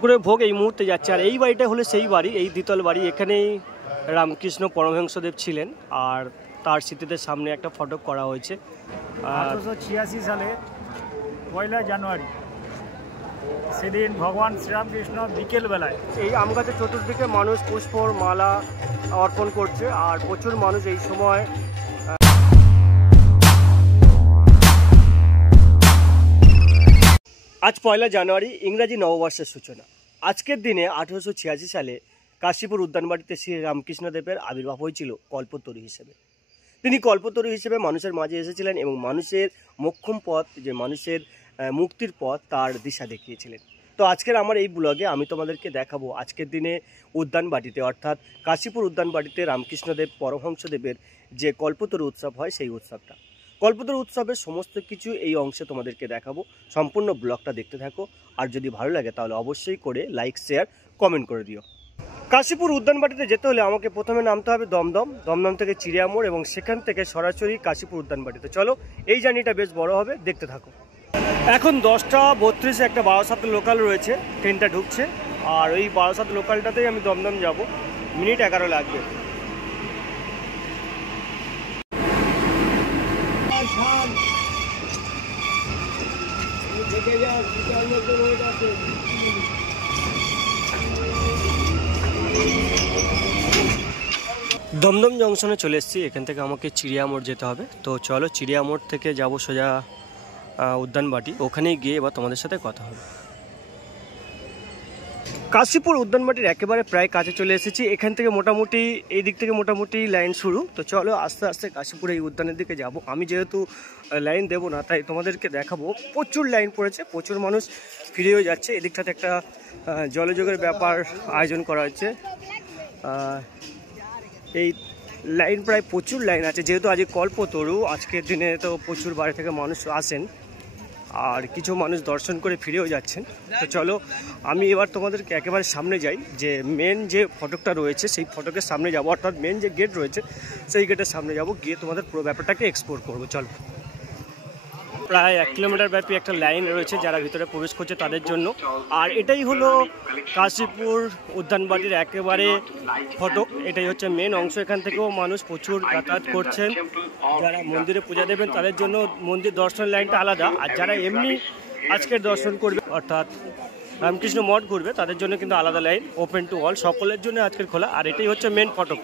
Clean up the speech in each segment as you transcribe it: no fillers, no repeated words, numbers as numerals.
ঠাকুরের ভোগ এই মুহূর্তে যাচ্ছে। আর এই বাড়িটা হলো সেই বাড়ি, এই দ্বিতল বাড়ি। এখানেই রামকৃষ্ণ পরমহংসদেব ছিলেন আর তার স্মৃতিতে সামনে একটা ফটক করা হয়েছে। 1886 সালে 1 জানুয়ারি সেদিন ভগবান শ্রীরামকৃষ্ণ বিকেলবেলায় এই আম গাছের চতুর্দিকে মানুষ পুষ্পর মালা অর্পণ করছে আর প্রচুর মানুষ এই সময়। আজ 1 জানুয়ারি, ইংরাজি নববর্ষের সূচনা। আজকের দিনে 1886 সালে কাশীপুর উদ্যানবাড়িতে শ্রী রামকৃষ্ণদেবের আবির্ভাব হয়েছিল কল্পতরু হিসেবে। তিনি কল্পতরু হিসেবে মানুষের মাঝে এসেছিলেন এবং মানুষের মোক্ষম পথ, যে মানুষের মুক্তির পথ, তার দিশা দেখিয়েছিলেন। তো আজকের আমার এই ব্লগে আমি তোমাদেরকে দেখাবো আজকের দিনে উদ্যানবাড়িতে, অর্থাৎ কাশীপুর উদ্যানবাড়িতে রামকৃষ্ণদেব পরমহংসদেবের যে কল্পতরু উৎসব হয় সেই উৎসবটা। কল্পতরু উৎসবের সমস্ত কিছু এই অংশে তোমাদেরকে দেখাবো। সম্পূর্ণ ব্লগটা দেখতে থাকো। আর যদি ভালো লাগে তাহলে অবশ্যই করে লাইক, শেয়ার, কমেন্ট করে দিও। কাশীপুর উদ্যানবাড়িতে যেতে হলে আমাকে প্রথমে নামতে হবে দমদম। দমদম থেকে চিড়িয়ামোড় এবং সেখান থেকে সরাসরি কাশীপুর উদ্যানবাড়িতে। চলো, এই জার্নিটা বেশ বড় হবে, দেখতে থাকো। এখন 10:32, একটা 12-7 লোকাল রয়েছে, ট্রেনটা ঢুকছে। আর ওই 12-7 লোকালটাতেই আমি দমদম যাব, মিনিট 11 লাগবে। দমদম জংশনে চলে এসেছি। এখান থেকে আমাকে চিড়িয়ামোড় যেতে হবে। তো চলো, চিড়িয়ামোড় থেকে যাব সোজা উদ্যানবাটি। ওখানেই গিয়ে এবার তোমাদের সাথে কথা হবে। কাশীপুর উদ্যানবাটির একেবারে প্রায় কাছে চলে এসেছি। এখান থেকে মোটামুটি, এই দিক থেকে মোটামুটি লাইন শুরু। তো চলো আস্তে আস্তে কাশীপুর এই উদ্যানের দিকে যাব। আমি যেহেতু লাইন দেবো না, তাই তোমাদেরকে দেখাবো। প্রচুর লাইন পড়েছে, প্রচুর মানুষ ফিরেও যাচ্ছে। এদিকটাতে একটা জলযোগের ব্যাপার আয়োজন করা হয়েছে। এই লাইন প্রায় প্রচুর লাইন আছে, যেহেতু আজকে কল্পতরু। আজকের দিনে তো প্রচুর বাইরে থেকে মানুষ আসেন আর কিছু মানুষ দর্শন করে ফিরেও যাচ্ছেন। তো চলো আমি এবার তোমাদেরকে একেবারে সামনে যাই, যে মেন যে ফটকটা রয়েছে সেই ফটকের সামনে যাব, অর্থাৎ মেন যে গেট রয়েছে সেই গেটের সামনে যাব, গিয়ে তোমাদের পুরো ব্যাপারটাকে এক্সপ্লোর করবো। চলো, প্রায় 1 কিলোমিটার ব্যাপী একটা লাইন রয়েছে যারা ভিতরে প্রবেশ করছে তাদের জন্য। আর এটাই হলো কাশীপুর উদ্যানবাড়ির একেবারে ফটক। এটাই হচ্ছে মেন অংশ। এখান থেকেও মানুষ প্রচুর যাতায়াত করছেন। যারা মন্দিরে পূজা দেবেন তাদের জন্য মন্দির দর্শন লাইনটা আলাদা, আর যারা এমনি আজকের দর্শন করবে, অর্থাৎ রামকৃষ্ণ মঠ ঘুরবে, তাদের জন্য কিন্তু আলাদা লাইন, ওপেন টু অল, সকলের জন্য আজকের খোলা। আর এটাই হচ্ছে মেন ফটক।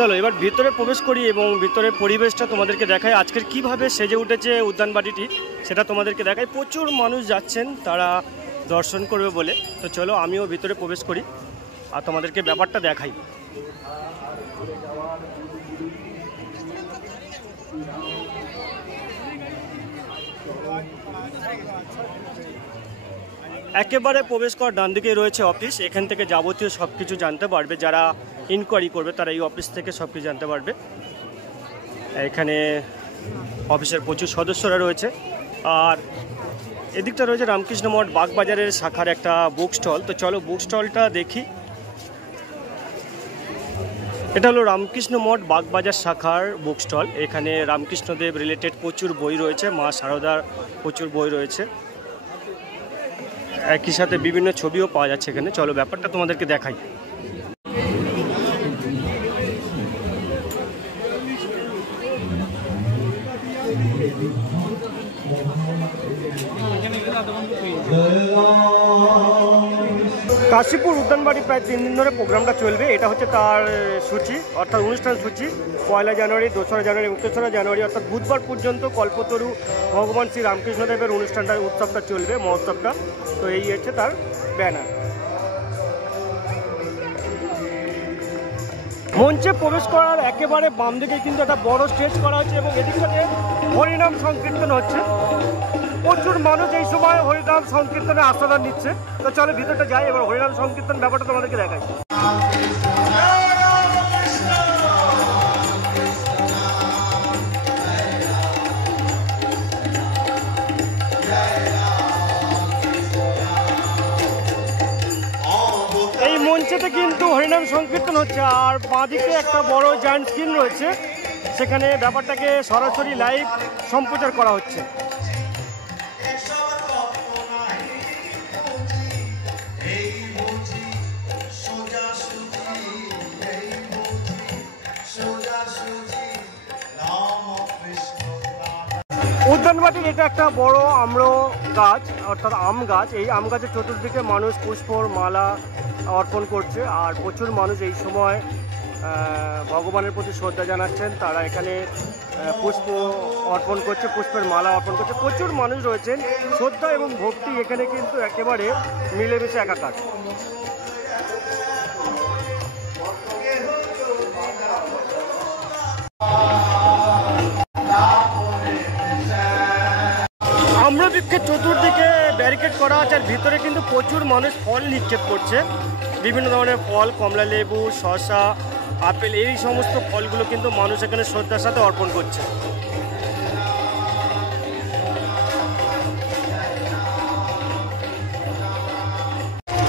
চলো এবার ভিতরে প্রবেশ করি এবং ভিতরের পরিবেশটা তোমাদেরকে দেখাই। আজকের কিভাবে সেজে উঠেছে উদ্যানবাড়িটি সেটা তোমাদেরকে দেখাই। প্রচুর মানুষ যাচ্ছেন তারা দর্শন করবে বলে। তো চলো আমিও ভিতরে প্রবেশ করি আর তোমাদেরকে ব্যাপারটা দেখাই। একেবারে প্রবেশ করার ডান দিকেই রয়েছে অফিস। এখান থেকে যাবতীয় সব কিছু জানতে পারবে। যারা ইনকোয়ারি করবে তারা এই অফিস থেকে সব কিছু জানতে পারবে। এখানে অফিসের প্রচুর সদস্যরা রয়েছে। আর এদিকটা রয়েছে রামকৃষ্ণ মঠ বাগবাজারের শাখার একটা বুক স্টল। তো চলো বুক স্টলটা দেখি। এটা হলো রামকৃষ্ণ মঠ বাগবাজার শাখার বুক স্টল। এখানে রামকৃষ্ণদেব রিলেটেড প্রচুর বই রয়েছে, মা শারদার প্রচুর বই রয়েছে, একই সাথে বিভিন্ন ছবিও পাওয়া যাচ্ছে এখানে। চলো ব্যাপারটা তোমাদেরকে দেখাই। কাশীপুর উদ্যানবাড়ি প্রায় 3 দিন ধরে প্রোগ্রামটা চলবে। এটা হচ্ছে তার সূচি, অর্থাৎ অনুষ্ঠান সূচি। 1 জানুয়ারি, 2রা জানুয়ারি এবং 3রা জানুয়ারি, অর্থাৎ বুধবার পর্যন্ত কল্পতরু ভগবান শ্রী রামকৃষ্ণদেবের অনুষ্ঠানটা, উৎসবটা চলবে, মহোৎসবটা। তো এই হচ্ছে তার ব্যানার। মঞ্চে প্রবেশ করার একেবারে বাম দিকে কিন্তু একটা বড় স্টেজ করা হয়েছে এবং এদিকটাতে হরিনাম সংকীর্তন হচ্ছে। প্রচুর মানুষ এই সময় হরিনাম সংকীর্তনে আস্বাদন নিচ্ছে। তো চলো ভিতরটা যাই, এবার হরিনাম সংকীর্তন ব্যাপারটা তোমাদেরকে দেখাই। এই মঞ্চেতে কিন্তু হরিনাম সংকীর্তন হচ্ছে, আর বাঁদিকে একটা বড় জায়ান্ট স্ক্রিন রয়েছে, সেখানে ব্যাপারটাকে সরাসরি লাইভ সম্প্রচার করা হচ্ছে। উদ্যানবাটির এটা একটা বড় আম্র গাছ, অর্থাৎ আম গাছ। এই আম গাছের চতুর্দিকে মানুষ পুষ্পর মালা অর্পণ করছে, আর প্রচুর মানুষ এই সময় ভগবানের প্রতি শ্রদ্ধা জানাচ্ছেন। তারা এখানে পুষ্প অর্পণ করছে, পুষ্পের মালা অর্পণ করছে। প্রচুর মানুষ রয়েছেন, শ্রদ্ধা এবং ভক্তি এখানে কিন্তু একেবারে মিলেমিশে একাকার। আম্রবৃক্ষের চতুর্দিকে ব্যারিকেড করা আছে, আর ভিতরে কিন্তু প্রচুর মানুষ ফল নিক্ষেপ করছে। বিভিন্ন ধরনের ফল, কমলা লেবু, শসা, আপেল, এই সমস্ত ফলগুলো কিন্তু মানুষ এখানে শ্রদ্ধার সাথে অর্পণ করছে।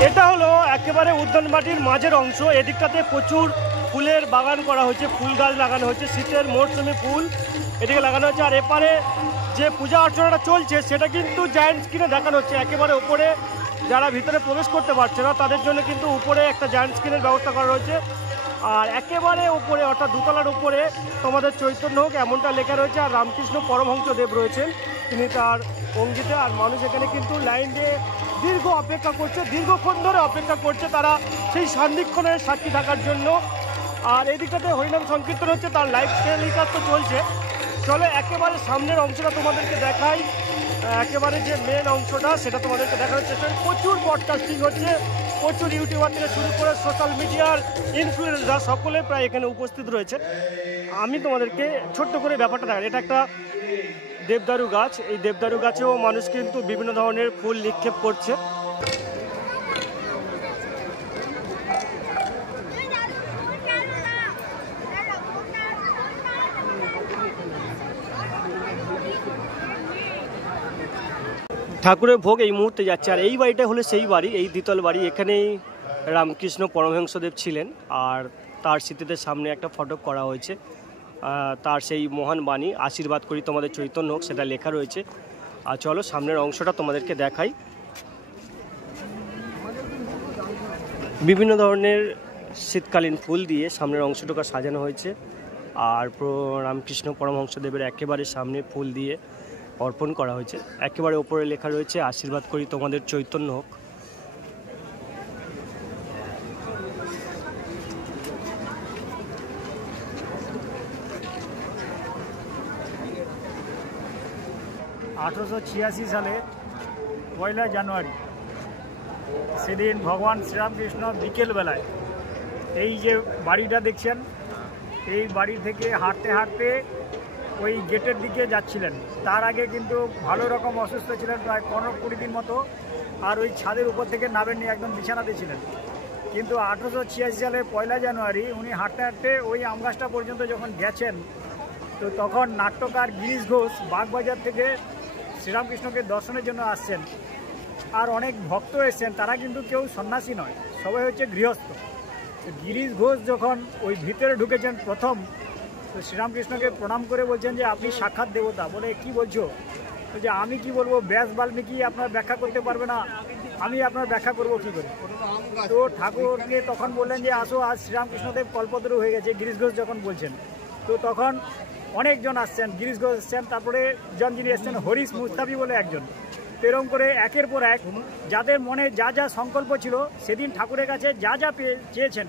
এটা হলো একেবারে উদ্যানবাটির মাঝের অংশ। এদিকটাতে প্রচুর ফুলের বাগান করা হয়েছে, ফুল গাছ লাগানো হয়েছে, শীতের মরশুমে ফুল এদিকে লাগানো হয়েছে। আর এপারে যে পূজা অর্চনাটা চলছে সেটা কিন্তু জায়ান্ট স্ক্রিনে দেখানো হচ্ছে। একেবারে উপরে যারা ভিতরে প্রবেশ করতে পারছে না তাদের জন্য কিন্তু উপরে একটা জায়ান্ট স্ক্রিনের ব্যবস্থা করা রয়েছে। আর একেবারে উপরে অর্থাৎ দোতলার উপরে তোমাদের চৈতন্য হোক এমনটা লেখা রয়েছে। আর রামকৃষ্ণ পরমহংসদেব রয়েছেন, তিনি তার অঙ্গিতে। আর মানুষ এখানে কিন্তু লাইন দিয়ে দীর্ঘ অপেক্ষা করছে, দীর্ঘক্ষণ ধরে অপেক্ষা করছে তারা সেই সন্ধিক্ষণের সাক্ষী থাকার জন্য। আর এই দিকটাতে হরিনাম সংকীর্তন হচ্ছে, তার লাইভ টেলিকাস্ট তো চলছে। চলো একেবারে সামনের অংশটা তোমাদেরকে দেখাই, একেবারে যে মেন অংশটা সেটা তোমাদেরকে দেখানোর চেষ্টা করি। প্রচুর ব্রডকাস্টিং হচ্ছে, প্রচুর ইউটিউবার থেকে শুরু করে সোশ্যাল মিডিয়ার ইনফ্লুয়েন্সার সকলে প্রায় এখানে উপস্থিত রয়েছে। আমি তোমাদেরকে ছোট্ট করে ব্যাপারটা দেখাই। এটা একটা দেবদারু গাছ, এই দেবদারু গাছেও মানুষ কিন্তু বিভিন্ন ধরনের ফুল নিক্ষেপ করছে। ঠাকুরের ভোগ এই মুহূর্তে যাচ্ছে। আর এই বাড়িটা হলো সেই বাড়ি, এই দ্বিতল বাড়ি। এখানেই রামকৃষ্ণ পরমহংসদেব ছিলেন, আর তার স্মৃতিতে সামনে একটা ফটক করা হয়েছে। তার সেই মহান বাণী আশীর্বাদ করি তোমাদের চৈতন্য হোক, সেটা লেখা রয়েছে। আর চলো সামনের অংশটা তোমাদেরকে দেখাই। বিভিন্ন ধরনের শীতকালীন ফুল দিয়ে সামনের অংশটুকু সাজানো হয়েছে। আর রামকৃষ্ণ পরমহংসদেবের একেবারে সামনে ফুল দিয়ে অর্পণ করা হয়েছে। একেবারে ওপরে লেখা রয়েছে আশীর্বাদ করি তোমাদের চৈতন্য হোক। সালে 1 জানুয়ারি সেদিন ভগবান শ্রীরামকৃষ্ণ বিকেলবেলায় এই যে বাড়িটা দেখছেন, এই বাড়ি থেকে হাঁটতে হাঁটতে ওই গেটের দিকে যাচ্ছিলেন। তার আগে কিন্তু ভালো রকম অসুস্থ ছিলেন, প্রায় 15-20 দিন মতো। আর ওই ছাদের উপর থেকে নামেননি, একদম বিছানাতে ছিলেন। কিন্তু 1886 সালে 1 জানুয়ারি উনি হাঁটতে হাঁটতে ওই আম গাছটা পর্যন্ত যখন গেছেন, তো তখন নাট্যকার গিরিশ ঘোষ বাগবাজার থেকে শ্রীরামকৃষ্ণকে দর্শনের জন্য আসছেন। আর অনেক ভক্ত এসছেন, তারা কিন্তু কেউ সন্ন্যাসী নয়, সবাই হচ্ছে গৃহস্থ। গিরিশ ঘোষ যখন ওই ভিতরে ঢুকেছেন প্রথম, তো শ্রীরামকৃষ্ণকে প্রণাম করে বলছেন যে আপনি সাক্ষাৎ দেবতা। বলে কি বলছো? যে আমি কি বলবো, ব্যাস বাল্মীকি আপনার ব্যাখ্যা করতে পারবে না, আমি আপনার ব্যাখ্যা করবো কী করে? তো ঠাকুরকে তখন বললেন যে আসো, আজ শ্রীরামকৃষ্ণদেব কল্পতরু হয়ে গেছে। গিরিশ ঘোষ যখন বলছেন, তো তখন অনেকজন আসছেন। গিরিশ ঘোষ এসছেন, তারপরে যিনি এসছেন হরিশ মুস্তাফি বলে একজন। এরকম করে একের পর এক যাদের মনে যা যা সংকল্প ছিল, সেদিন ঠাকুরের কাছে যা যা চেয়েছেন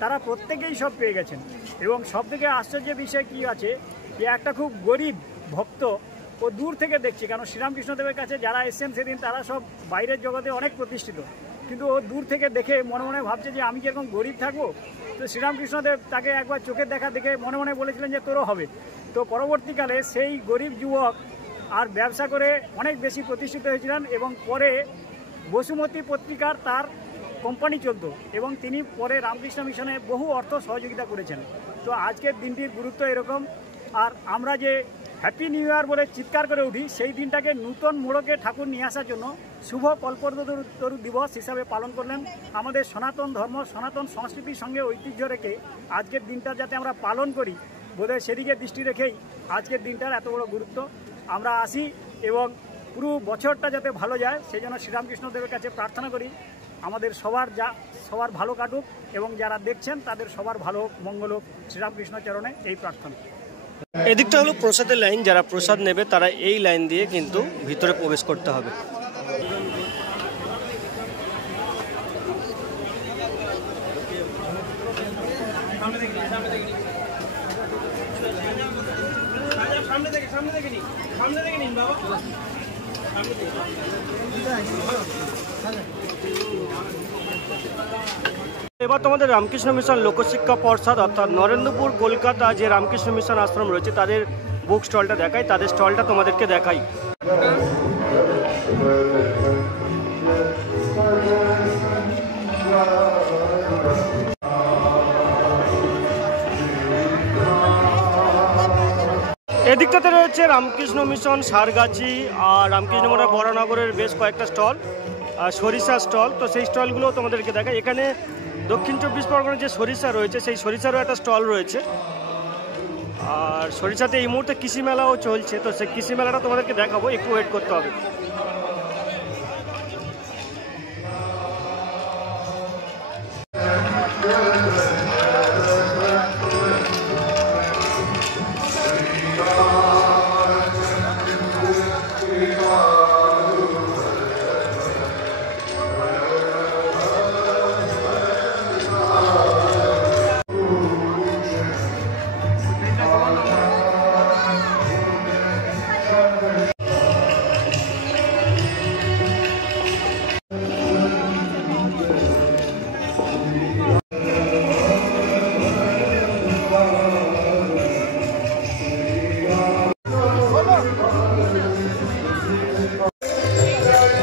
তারা প্রত্যেকেই সব পেয়ে গেছেন। এবং সবথেকে আশ্চর্যের বিষয় কি আছে, যে একটা খুব গরিব ভক্ত ও দূর থেকে দেখছে, কারণ শ্রীরামকৃষ্ণদেবের কাছে যারা এসছেন সেদিন তারা সব বাইরের জগতে অনেক প্রতিষ্ঠিত, কিন্তু ও দূর থেকে দেখে মনে মনে ভাবছে যে আমি যেরকম গরিব থাকবো। তো শ্রীরামকৃষ্ণদেব তাকে একবার চোখের দেখা দেখে মনে মনে বলেছিলেন যে তোরও হবে। তো পরবর্তীকালে সেই গরিব যুবক আর ব্যবসা করে অনেক বেশি প্রতিষ্ঠিত হয়েছিলেন, এবং পরে বসুমতী পত্রিকার তার কোম্পানি চলত, এবং তিনি পরে রামকৃষ্ণ মিশনে বহু অর্থ সহযোগিতা করেছেন। তো আজকের দিনটির গুরুত্ব এরকম। আর আমরা যে হ্যাপি নিউ ইয়ার বলে চিৎকার করে উঠি, সেই দিনটাকে নূতন মোড়কে ঠাকুর নিয়ে আসার জন্য শুভ কল্পতরু দিবস হিসাবে পালন করলেন। আমাদের সনাতন ধর্ম, সনাতন সংস্কৃতির সঙ্গে ঐতিহ্য রেখে আজকের দিনটা যাতে আমরা পালন করি, বোধহয় সেদিকে দৃষ্টি রেখেই আজকের দিনটার এত বড় গুরুত্ব। আমরা আসি এবং পুরো বছরটা যাতে ভালো যায় সেই জন্য শ্রীরামকৃষ্ণদেবের কাছে প্রার্থনা করি আমাদের সবার ভালো কাটুক এবং যারা দেখছেন তাদের সবার ভালো হোক, মঙ্গল হোক। শ্রীরামকৃষ্ণ চরণে এই প্রার্থনা। এদিকটা হলো প্রসাদের লাইন, যারা প্রসাদ নেবে তারা এই লাইন দিয়ে কিন্তু ভিতরে প্রবেশ করতে হবে। এবার তোমাদের রামকৃষ্ণ মিশন লোকশিক্ষা পর্ষদ অর্থাৎ নরেন্দ্রপুর কলকাতা যে রামকৃষ্ণ মিশন আশ্রম রয়েছে তাদের বুক স্টলটা দেখাই, তাদের স্টলটা তোমাদেরকে দেখাই। এদিকটাতে রয়েছে রামকৃষ্ণ মিশন সারগাছি আর রামকৃষ্ণ মঠের বড়নগরের বেশ কয়েকটা স্টল, সরিষা স্টল। তো সেই স্টলগুলো তোমাদেরকে দেখাই। এখানে দক্ষিণ 24 পরগনার যে সরিষা রয়েছে সেই সরিষারও একটা স্টল রয়েছে। আর সরিষাতে এই মুহূর্তে কৃষি মেলাও চলছে, তো সেই কৃষি মেলাটা তোমাদেরকে দেখাবো, একটু ওয়েট করতে হবে।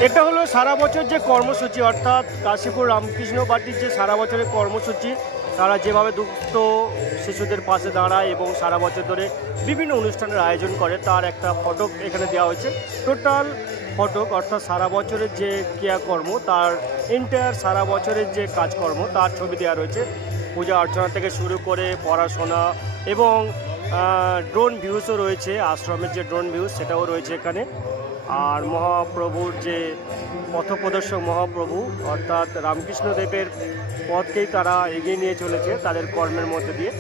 এটা হলো সারা বছর যে কর্মসূচি, অর্থাৎ কাশীপুর রামকৃষ্ণ বাটির যে সারা বছরের কর্মসূচি, তারা যেভাবে দুস্থ শিশুদের পাশে দাঁড়ায় এবং সারা বছর ধরে বিভিন্ন অনুষ্ঠানের আয়োজন করে তার একটা ফটক এখানে দেওয়া হয়েছে। টোটাল ফটক অর্থাৎ সারা বছরের যে ক্রিয়াকর্ম, তার এন্টায়ার সারা বছরের যে কাজকর্ম তার ছবি দেওয়া রয়েছে। পূজা অর্চনা থেকে শুরু করে পড়াশোনা এবং ড্রোন ভিউসও রয়েছে, আশ্রমের যে ড্রোন ভিউস সেটাও রয়েছে এখানে। আর মহাপ্রভুর যে পথপ্রদর্শক মহাপ্রভু অর্থাৎ রামকৃষ্ণদেবের পথকেই তারা এগিয়ে নিয়ে চলেছে তাদের কর্মের মধ্যে দিয়ে।